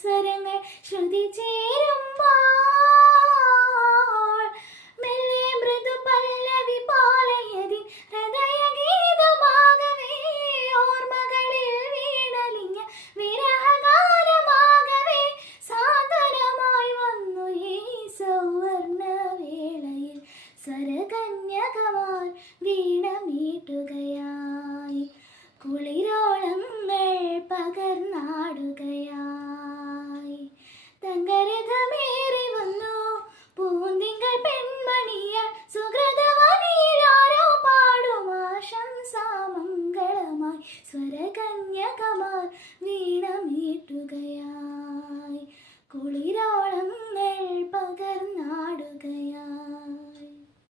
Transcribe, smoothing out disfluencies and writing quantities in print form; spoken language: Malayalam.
സ്വരങ്ങൾ ശ്രുതി ചേരുമ്പോൾ മെല്ലെ മൃദു പല്ലവി പാലയതി ഹൃദയഗീതമാകവേ ഓർമ്മകളിൽ വീണലിഞ്ഞ വിരഹഗാനമാകവേ സാന്ത്വനമായി വന്നു ഈ സൗവർണവേളയിൽ സ്വരകന്യകമാർ വീണമീട്ടുകയായി കുളിരോളങ്ങൾ പകർന്നാടുകയായി തങ്കരഥമേറി വന്നു പൂന്തിങ്കൾ പെൺമണിയാൽ സുഹൃതവനിയിലാരോ പാടും ആശംസാമംഗളമായി സ്വരകന്യകമാർ വീണമീട്ടുകയായി.